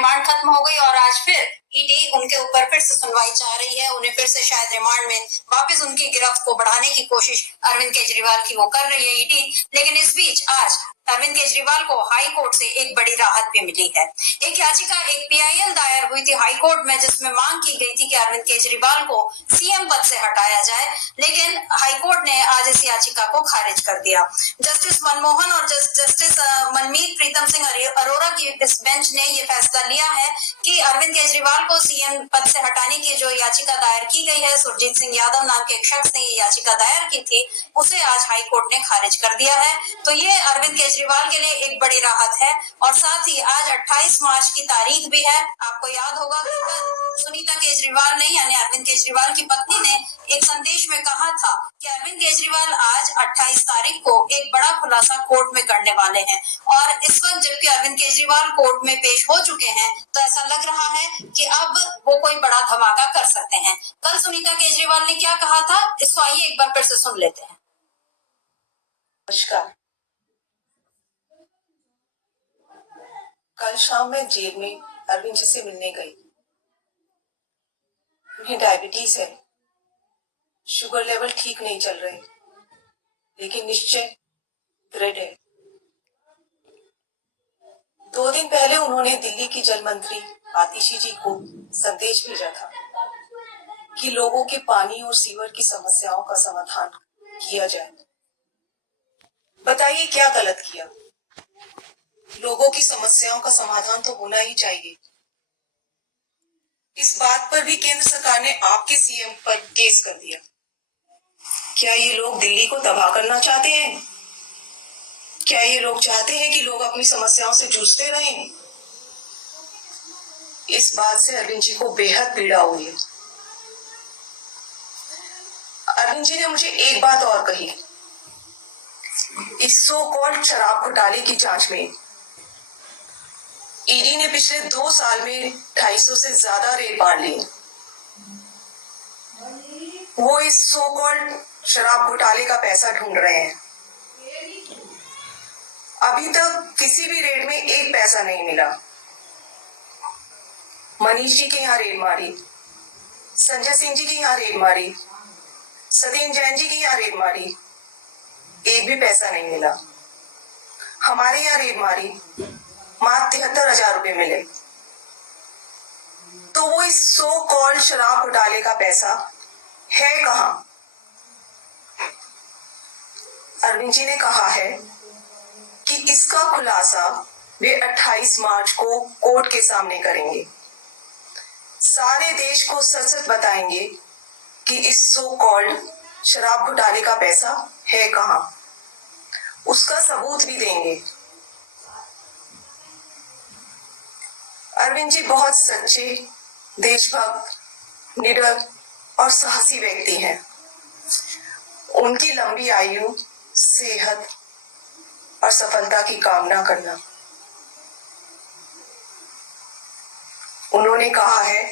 Remand खत्म हो गई और आज फिर ईडी उनके ऊपर फिर से सुनवाई चाह रही है। उन्हें फिर से शायद रिमांड में वापस उनकी गिरफ्त को बढ़ाने की कोशिश अरविंद केजरीवाल की वो कर रही है ईडी। लेकिन इस बीच आज अरविंद केजरीवाल को हाई कोर्ट से एक बड़ी राहत भी मिली है। एक याचिका एक पीआईएल दायर हुई थी हाई कोर्ट में, जिसमें मांग की गई थी कि अरविंद केजरीवाल को सीएम पद से हटाया जाए, लेकिन हाई कोर्ट ने आज इस याचिका को खारिज कर दिया। जस्टिस मनमोहन और जस्टिस मनमीत प्रीतम सिंह अरोड़ा की इस बेंच ने ये फैसला लिया है कि अरविंद केजरीवाल को सीएम पद से हटाने की जो याचिका दायर की गई है, सुरजीत सिंह यादव नाम के एक शख्स ने ये याचिका दायर की थी, उसे आज हाई कोर्ट ने खारिज कर दिया है। तो ये अरविंद केजरीवाल के लिए एक बड़ी राहत है। और साथ ही आज 28 मार्च की तारीख भी है। आपको याद होगा कि कल सुनीता केजरीवाल ने यानी अरविंद केजरीवाल की पत्नी ने एक संदेश में कहा था कि अरविंद केजरीवाल आज 28 तारीख को एक बड़ा खुलासा कोर्ट में करने वाले हैं। और इस वक्त जबकि अरविंद केजरीवाल कोर्ट में पेश हो चुके हैं, तो ऐसा लग रहा है कि अब वो कोई बड़ा धमाका कर सकते हैं। कल सुनीता केजरीवाल ने क्या कहा था, इसको आइए एक बार फिर से सुन लेते हैं। नमस्कार। कल शाम में जेल में अरविंद जी से मिलने गई। उन्हें डायबिटीज है, शुगर लेवल ठीक नहीं चल रहे, लेकिन निश्चय दृढ़ है। 2 दिन पहले उन्होंने दिल्ली की जल मंत्री आतिशी जी को संदेश भेजा था कि लोगों के पानी और सीवर की समस्याओं का समाधान किया जाए। बताइए क्या गलत किया? लोगों की समस्याओं का समाधान तो होना ही चाहिए। इस बात पर भी केंद्र सरकार ने आपके सीएम पर केस कर दिया। क्या ये लोग दिल्ली को तबाह करना चाहते हैं? क्या ये लोग चाहते हैं कि लोग अपनी समस्याओं से जूझते रहें? इस बात से अरविंद जी को बेहद पीड़ा हुई है। अरविंद जी ने मुझे एक बात और कही। इस सो कॉल्ड शराब घोटाले की जांच में ईडी ने पिछले 2 साल में 250 से ज्यादा रेड मार ली। वो इस सो कॉल्ड शराब घोटाले का पैसा ढूंढ रहे हैं। अभी तक किसी भी रेड में एक पैसा नहीं मिला। मनीष जी के यहाँ रेड मारी, संजय सिंह जी की यहाँ रेड मारी, सतीन जैन जी की यहाँ रेड मारी, एक भी पैसा नहीं मिला। हमारे यहाँ रेड मारी, मात्र 73,000 रुपए मिले। तो वो इस सो कॉल्ड शराब घोटाले का पैसा है कहां? अरविंद जी ने कहा है कि इसका खुलासा वे 28 मार्च को कोर्ट के सामने करेंगे। सारे देश को सच सच बताएंगे कि इस सो कॉल्ड शराब घोटाले का पैसा है कहां। उसका सबूत भी देंगे। अरविंद जी बहुत सच्चे, देशभक्त, निडर और साहसी व्यक्ति हैं। उनकी लंबी आयु, सेहत और सफलता की कामना करना। उन्होंने कहा है।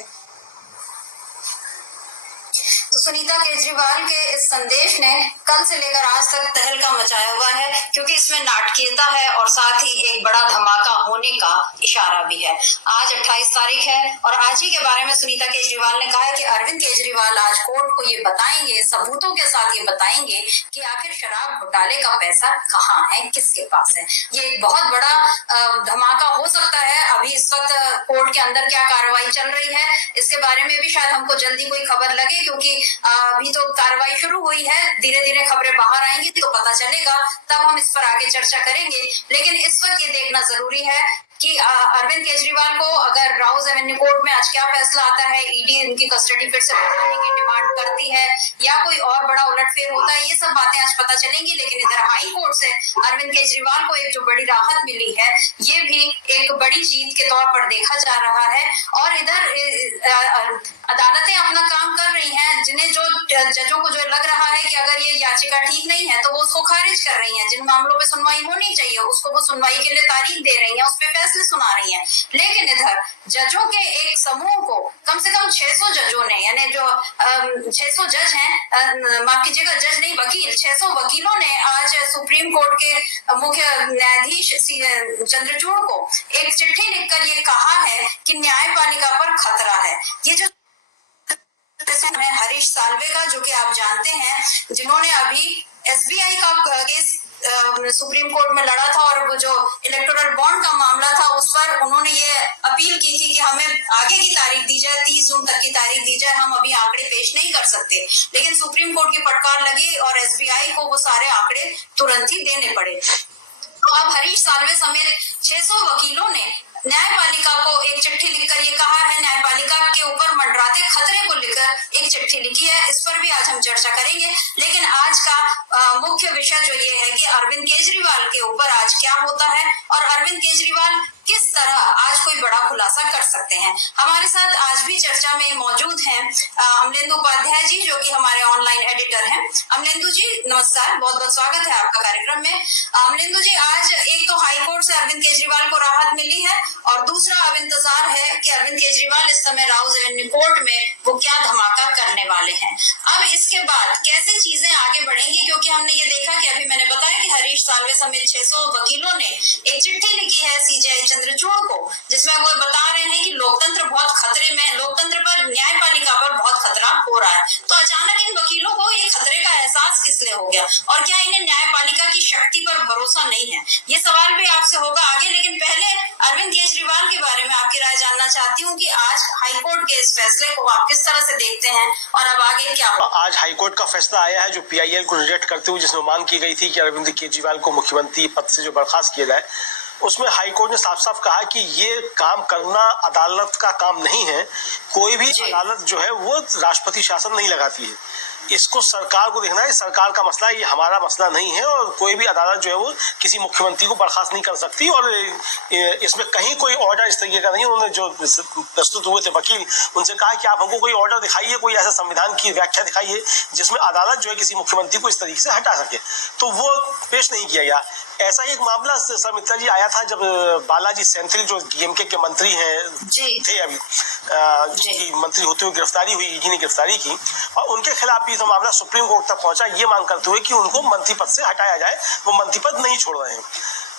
तो सुनीता केजरीवाल के इस संदेश ने कल से लेकर आज तक तहलका मचाया हुआ है, क्योंकि इसमें नाटकीयता है और साथ ही एक बड़ा धमाका होने का इशारा भी है। आज 28 तारीख है और आज ही के बारे में सुनीता केजरीवाल ने कहा है कि अरविंद केजरीवाल आज कोर्ट को ये बताएंगे, सबूतों के साथ ये बताएंगे कि आखिर शराब घोटाले का पैसा कहाँ है, किसके पास है। ये एक बहुत बड़ा धमाका हो सकता है। अभी इस वक्त कोर्ट के अंदर क्या कार्रवाई चल रही है, इसके बारे में भी शायद हमको जल्दी कोई खबर लगे, क्योंकि अभी तो कार्रवाई शुरू हुई है। धीरे धीरे खबरें बाहर आएंगी तो पता चलेगा, तब हम इस पर आगे चर्चा करेंगे। लेकिन इस वक्त ये देखना जरूरी है कि अरविंद केजरीवाल को अगर राउज एवेन्यू कोर्ट में आज क्या फैसला आता है, ईडी इनकी कस्टडी फिर से बढ़ाने की डिमांड करती है या कोई और बड़ा उलटफेर होता है, ये सब बातें आज पता चलेंगी। लेकिन इधर हाई कोर्ट से अरविंद केजरीवाल को एक जो बड़ी राहत मिली है, ये भी एक बड़ी जीत के तौर पर देखा जा रहा है। और इधर अदालतें अपना काम कर रही हैं। जिन्हें जो जजों को जो लग रहा है कि अगर ये याचिका ठीक नहीं है तो वो उसको खारिज कर रही हैं। जिन मामलों पे सुनवाई होनी चाहिए उसको वो सुनवाई के लिए तारीख दे रही हैं, उस पर फैसले सुना रही हैं। लेकिन इधर जजों के एक समूह को कम से कम 600 जजों ने, यानी जो 600 जज हैं, माफ कीजिएगा जज नहीं वकील, 600 वकीलों ने आज सुप्रीम कोर्ट के मुख्य न्यायाधीश चंद्रचूड़ को एक चिट्ठी लिखकर ये कहा है कि न्यायपालिका पर खतरा है। ये जो हरीश साल्वे का, जो कि आप जानते हैं, जिन्होंने अभी एसबीआई का केस सुप्रीम कोर्ट में लड़ा था और वो जो इलेक्टोरल बॉन्ड का मामला था उस पर उन्होंने ये अपील की थी कि हमें आगे की तारीख दी जाए, 30 जून तक की तारीख दी जाए, हम अभी आंकड़े पेश नहीं कर सकते। लेकिन सुप्रीम कोर्ट की फटकार लगी और एसबीआई को वो सारे आंकड़े तुरंत ही देने पड़े। तो अब हरीश साल्वे समेत 600 वकीलों ने न्यायपालिका को एक चिट्ठी लिखकर ये कहा है, न्यायपालिका के ऊपर मंडराते खतरे को लेकर एक चिट्ठी लिखी है। इस पर भी आज हम चर्चा करेंगे। लेकिन आज का मुख्य विषय जो ये है कि अरविंद केजरीवाल के ऊपर आज क्या होता है और अरविंद केजरीवाल किस तरह आज कोई बड़ा खुलासा कर सकते हैं। हमारे साथ आज भी चर्चा में मौजूद हैं अमलेंदु उपाध्याय जी, जो कि हमारे ऑनलाइन एडिटर हैं। अमलेंदु जी नमस्कार, बहुत बहुत स्वागत है आपका कार्यक्रम में। अमलेंदु जी, आज एक तो हाईकोर्ट से अरविंद केजरीवाल को राहत मिली है और दूसरा अब इंतजार है कि अरविंद केजरीवाल इस समय राउज एवेन्यू कोर्ट में वो क्या धमाका करने वाले हैं। अब इसके बाद कैसे चीजें आगे बढ़ेंगी, क्योंकि हमने ये देखा कि अभी मैंने बताया कि हरीश साल्वे समेत 600 वकीलों ने एक चिट्ठी लिखी है सीजेआई चंद्रचूड़ को, जिसमें वो बता रहे हैं कि लोकतंत्र बहुत खतरे में, लोकतंत्र पर, न्यायपालिका पर बहुत खतरा हो रहा है। तो अचानक इन वकीलों को ये खतरे का एहसास किस लिए हो गया और क्या इन्हें न्यायपालिका की शक्ति पर भरोसा नहीं है? ये सवाल भी आपसे होगा आगे, लेकिन पहले अरविंद केजरीवाल के बारे में आपकी राय जानना चाहती हूँ कि आज हाईकोर्ट के इस फैसले को आप किस तरह से देखते हैं और अब आगे क्या होगा? आज हाईकोर्ट का फैसला आया है जो पीआईएल को रिजेक्ट करते हुए जिसमें मांग की गई थी कि अरविंद केजरीवाल को मुख्यमंत्री पद से जो बर्खास्त किया जाए, उसमें हाईकोर्ट ने साफ साफ कहा कि ये काम करना अदालत का काम नहीं है। कोई भी अदालत जो है वो राष्ट्रपति शासन नहीं लगाती है, इसको सरकार को देखना है, सरकार का मसला है, ये हमारा मसला नहीं है। और कोई भी अदालत जो है वो किसी मुख्यमंत्री को बर्खास्त नहीं कर सकती और इसमें कहीं कोई ऑर्डर इस तरीके का नहीं। उन्होंने जो प्रस्तुत हुए थे वकील, उनसे कहा कि आप हमको कोई ऑर्डर दिखाइए, कोई ऐसा संविधान की व्याख्या दिखाइए जिसमें अदालत जो है किसी मुख्यमंत्री को इस तरीके से हटा सके, तो वो पेश नहीं किया गया। ऐसा ही एक मामला सर मित्रा जी आया था जब बालाजी सेंथिल जो डीएमके के मंत्री हैं थे अभी, जिनकी मंत्री होते हुए गिरफ्तारी हुई, ईडी ने गिरफ्तारी की और उनके खिलाफ भी तो मामला सुप्रीम कोर्ट तक पहुंचा, ये मांग करते हुए कि उनको मंत्री पद से हटाया जाए, वो मंत्री पद नहीं छोड़ रहे हैं।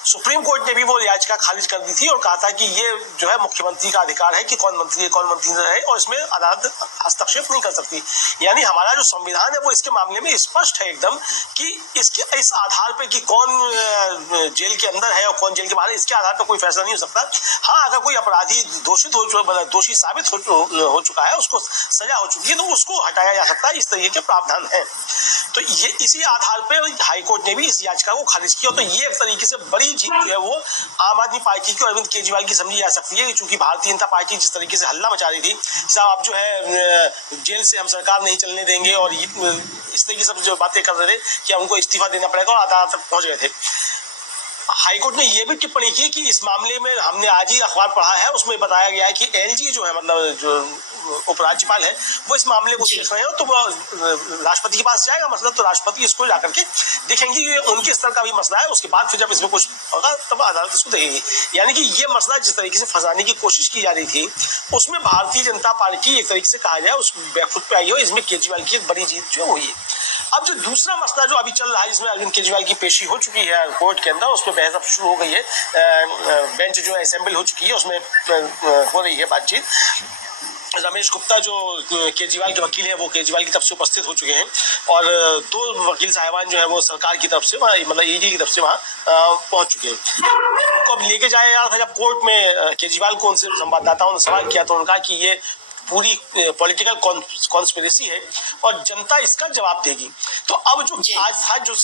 सुप्रीम कोर्ट ने भी वो याचिका खारिज कर दी थी और कहा था कि ये जो है मुख्यमंत्री का अधिकार है कि कौन मंत्री है कौन मंत्री नहीं है और इसमें अदालत हस्तक्षेप नहीं कर सकती। यानी हमारा जो संविधान है वो इसके मामले में स्पष्ट है एकदम कि इसके इस आधार पे कि कौन जेल के अंदर है और कौन जेल के बाहर है, इसके आधार पर कोई फैसला नहीं हो सकता। हाँ, अगर कोई अपराधी दोषी साबित हो चुका है, उसको सजा हो चुकी है, तो उसको हटाया जा सकता है, इस तरीके के प्रावधान है। तो ये इसी आधार पर हाईकोर्ट ने भी इस याचिका को खारिज किया। तो ये एक तरीके से बड़ी जीत जो है वो आम आदमी पार्टी की और अरविंद केजरीवाल की समझी जा सकती है, क्योंकि भारतीय जनता पार्टी जिस तरीके से हल्ला मचा रही थी, साहब आप जो है जेल से हम सरकार नहीं चलने देंगे और इस तरीके से जो बातें कर रहे थे कि हमको इस्तीफा देना पड़ेगा और अदालत तक पहुंच गए थे। हाईकोर्ट ने यह भी टिप्पणी की कि इस मामले में हमने आज ही अखबार पढ़ा है, उसमें बताया गया है कि एलजी जो है मतलब जो उपराज्यपाल है वो इस मामले को देख रहे हैं, तो वो राष्ट्रपति के पास जाएगा मसला, तो राष्ट्रपति इसको जाकर के देखेंगे कि उनके स्तर का भी मसला है। उसके बाद फिर जब इसमें कुछ होगा तब अदालत इसको देखेगी। यानी कि ये मसला जिस तरीके से फंसाने की कोशिश की जा रही थी उसमें भारतीय जनता पार्टी एक तरीके से कहा जाए उस बैकफुट पे आई हो, इसमें केजरीवाल की एक बड़ी जीत जो हुई है। अब जो दूसरा मसला जो अभी चल रहा है जिसमें अरविंद केजरीवाल की पेशी हो चुकी है कोर्ट के अंदर, उस पर बहस अब शुरू हो गई है, बेंच जो है असेंबल हो चुकी है, उसमें हो रही है बातचीत। रमेश गुप्ता जो केजरीवाल के वकील हैं वो केजरीवाल की तरफ से उपस्थित हो चुके हैं और दो वकील साहिबान जो है वो सरकार की तरफ से मतलब ईडी की तरफ से वहाँ पहुंच चुके हैं। तो अब लेके जाया जा रहा था जब कोर्ट में केजरीवाल को उनसे संवाददाताओं ने सवाल किया तो उन्होंने कहा कि ये पूरी पॉलिटिकल कॉन्स्पिरेसी है और जनता इसका जवाब देगी। तो अब जो आज था जो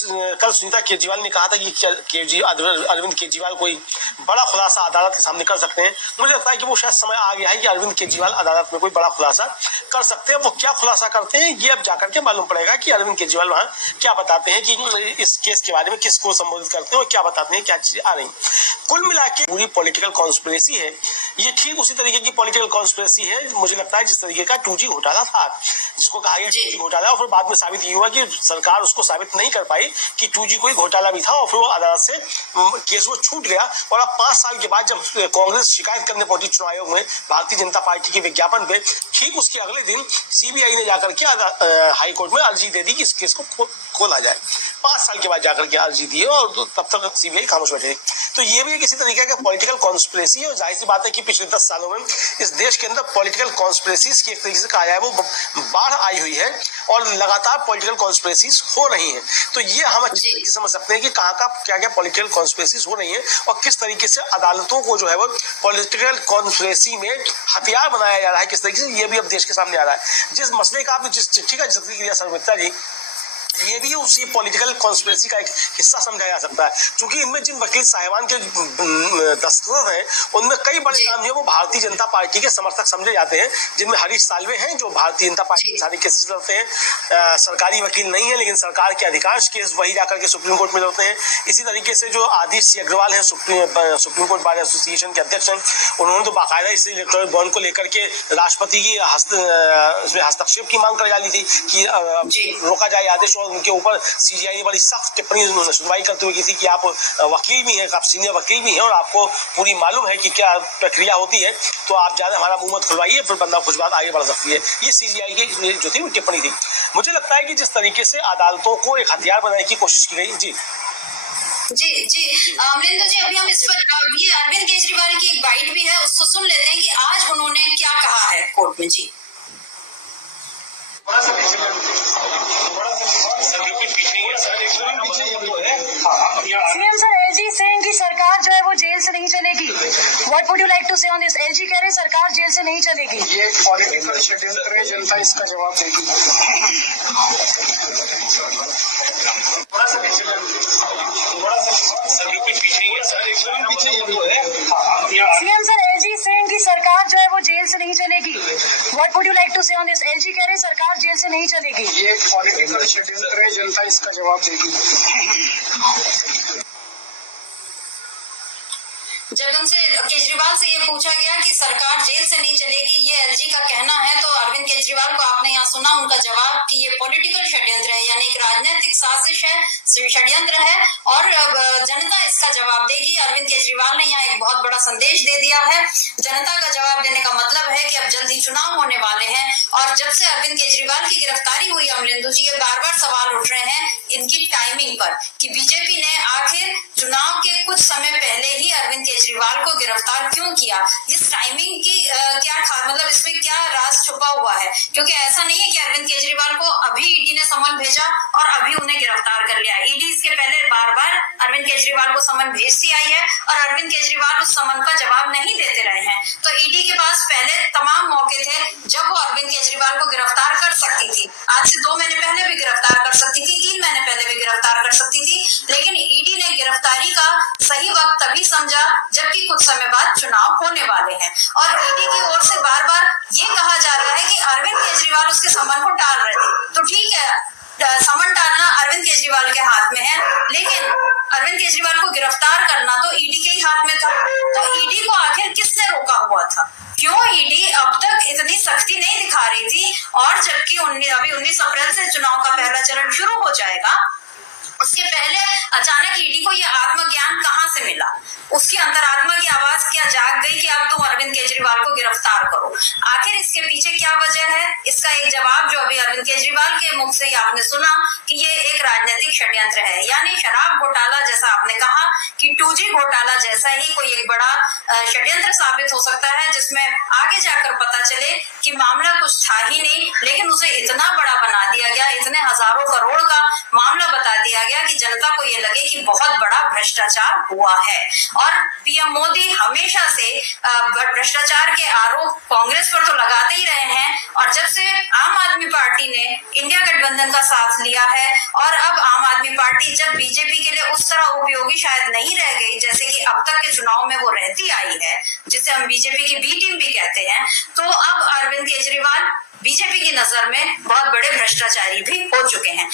कल सुनीता केजरीवाल ने कहा था कि अरविंद केजरीवाल कोई बड़ा खुलासा अदालत के सामने कर सकते हैं, मुझे लगता है कि वो शायद समय आ गया है कि अरविंद केजरीवाल अदालत में कोई बड़ा खुलासा कर सकते हैं। वो क्या खुलासा करते हैं ये अब जाकर के मालूम पड़ेगा कि अरविंद केजरीवाल वहाँ क्या बताते हैं कि इस केस के बारे में किसको संबोधित करते हैं और क्या बताते हैं, क्या चीजें आ रही। कुल मिला के पूरी पॉलिटिकल कॉन्स्पिरेसी है, ये ठीक उसी तरीके की पॉलिटिकल कॉन्स्पिरेसी है मुझे लगता है जिस तरीके का 2G घोटाला था, जिसको कहा गया 2G घोटाला, और फिर बाद में साबित ये हुआ कि सरकार उसको साबित नहीं कर पाई कि 2G कोई घोटाला भी था और फिर वो अदालत से केस वो छूट गया। और अब 5 साल के बाद जब कांग्रेस शिकायत करने पहुंची चुनाव आयोग में भारतीय जनता पार्टी के विज्ञापन पे, ठीक उसके अगले दिन सीबीआई ने जाकर के हाई कोर्ट में अर्जी दे दी कि इस केस को खोला जाए। 5 साल के बाद जाकर के अर्जी दी है और तब तक सीबीआई खामोश बैठे। तो ये भी किसी तरीके का पॉलिटिकल कॉन्स्पिरेसी है और जाहिर सी बात है कि पिछले 10 सालों में इस देश के अंदर पॉलिटिकल कॉन्स्पिरेसीज की एक तरीके से कहा जाए वो बाढ़ आई हुई है और लगातार पॉलिटिकल कॉन्स्पिरेसीज हो रही हैं। तो ये हम अच्छी तरीके से समझ सकते हैं कि कहाँ का क्या क्या पॉलिटिकल कॉन्स्पिरेसीज हो रही है और किस तरीके से अदालतों को जो है वो पॉलिटिकल कॉन्स्पिरेसी में हथियार बनाया जा रहा है, किस तरीके से ये भी अब देश के सामने आ रहा है। जिस मसले का आपने जिस चिट्ठी का जिक्र किया सर्वमित्रा जी, ये भी उसी पॉलिटिकल कॉन्स्पिरेसी का एक हिस्सा समझा जा सकता है, क्योंकि इनमें जिन वकील साहिबान के दस्तखत हैं उनमें कई बड़े नाम जो है वो भारतीय जनता पार्टी के समर्थक समझे जाते हैं, जिनमें हरीश साल्वे हैं जो भारतीय जनता पार्टी के सारे केसेस लड़ते हैं। सरकारी वकील नहीं है लेकिन सरकार के अधिकांश केस वही जाकर के सुप्रीम कोर्ट में लड़ते हैं। इसी तरीके से जो आदिश सी अग्रवाल है सुप्रीम कोर्ट बार एसोसिएशन के अध्यक्ष हैं, उन्होंने तो बाकायदा इस इलेक्टोरल बॉन्ड को लेकर के राष्ट्रपति की हस्तक्षेप की मांग कर डाली थी कि रोका जाए आदेश, उनके ऊपर सीजीआई ने बड़ी सख्त टिप्पणी सुनवाई करते हुए की थी कि आप वकील भी हैं, आप सीनियर वकील भी हैं और आपको पूरी मालूम है कि क्या प्रक्रिया होती है, तो आप ज्यादा हमारा मुंह मत खुलवाइए, फिर बंदा कुछ बात आगे बढ़ सकती है। ये सीजीआई की जो थी टिप्पणी थी। मुझे लगता है कि जिस तरीके से अदालतों को एक हथियार बनाने की कोशिश की गई। जी अमरिंदर जी, अभी हम इस पर ये अरविंद केजरीवाल की एक बाइट भी है, उसको सुन लेते हैं कि आज उन्होंने क्या कहा है कोर्ट में। जी सीएम सर, एलजी सेइंग कि सरकार जो है वो जेल से नहीं चलेगी। What would you like to say on this? LG कह रहे सरकार जेल से नहीं चलेगी। ये पॉलिटिकल षड्यंत्र है, जनता इसका जवाब देगी। सीएम सर, एलजी सेइंग कि सरकार जो है वो जेल से नहीं चलेगी। What would you like to say on this? LG कह रहे सरकार जेल से नहीं चलेगी। ये पॉलिटिकल षड्यंत्र है, जनता इसका जवाब देगी। जब उनसे केजरीवाल से ये पूछा गया कि सरकार जेल से नहीं चलेगी, ये एलजी का कहना है, तो अरविंद केजरीवाल को आपने यहाँ सुना उनका जवाब कि ये पॉलिटिकल षड्यंत्र है, यानी एक राजनीतिक साजिश है, षड्यंत्र है और जनता इसका जवाब देगी। अरविंद केजरीवाल ने यहाँ एक बहुत बड़ा संदेश दे दिया है। जनता का जवाब देने का मतलब है कि अब जल्द ही चुनाव होने वाले हैं और जब से अरविंद केजरीवाल की गिरफ्तारी हुई अमरिंदर जी, ये बार बार सवाल उठ रहे हैं इनकी टाइमिंग पर कि बीजेपी ने आखिर चुनाव के कुछ समय पहले ही अरविंद केजरीवाल को गिरफ्तार क्यों किया। इस टाइमिंग की क्या मतलब इसमें क्या राज छुपा हुआ है, क्योंकि ऐसा नहीं है कि अरविंद केजरीवाल को अभी ईडी ने समन भेजा और अभी उन्हें गिरफ्तार कर लिया। ईडी इसके पहले बार बार अरविंद केजरीवाल को समन भेजती आई है और अरविंद केजरीवाल उस समन का जवाब नहीं देते रहे हैं। तो ईडी के पास पहले तमाम मौके थे जब वो अरविंद केजरीवाल को गिरफ्तार कर सकती थी। आज से 2 महीने पहले भी गिरफ्तार कर सकती थी, 3 महीने पहले भी गिरफ्तार कर सकती थी, लेकिन ईडी ने गिरफ्तारी का सही वक्त तभी समझा जबकि कुछ समय बाद चुनाव होने वाले हैं। और ईडी की ओर से बार बार ये कहा जा रहा है कि अरविंद केजरीवाल उसके समन को टाल रहे थे। तो ठीक है, समन टालना अरविंद केजरीवाल के हाथ में है, लेकिन अरविंद केजरीवाल को गिरफ्तार करना तो ईडी के ही हाथ में था। तो ईडी को आखिर किसने रोका हुआ था? क्यों ईडी अब तक इतनी सख्ती नहीं दिखा रही थी? और जबकि अभी 19 अप्रैल से चुनाव का पहला चरण शुरू हो जाएगा, उसके पहले अचानक ईडी को ये आत्मज्ञान कहां से मिला? उसकी अंतरात्मा की आवाज क्या जाग गई कि अब तुम अरविंद केजरीवाल को गिरफ्तार करो? आखिर इसके पीछे क्या वजह है? इसका एक जवाब जो अभी अरविंद केजरीवाल के मुख से ही आपने सुना कि ये एक राजनीतिक षड्यंत्र है, यानी शराब घोटाला जैसा आपने कहा कि 2G घोटाला जैसा ही कोई एक बड़ा षड्यंत्र साबित हो सकता है, जिसमें आगे जाकर पता चले कि मामला कुछ था ही नहीं, लेकिन उसे इतना बड़ा बना दिया गया, इतने हजारों करोड़ का मामला बता दिया गया कि जनता को ये लगे कि बहुत बड़ा भ्रष्टाचार हुआ है। और पीएम मोदी हमेशा से भ्रष्टाचार के आरोप कांग्रेस पर तो लगाते ही रहे हैं, और जब से आम आदमी पार्टी ने इंडिया गठबंधन का साथ लिया है और अब आम आदमी पार्टी जब बीजेपी के लिए उस तरह उपयोगी शायद नहीं रह गई जैसे कि अब तक के चुनाव में वो रहती आई है, जिसे हम बीजेपी की बी टीम भी कहते हैं, तो अब अरविंद केजरीवाल बीजेपी की नजर में बहुत बड़े भ्रष्टाचारी भी हो चुके हैं।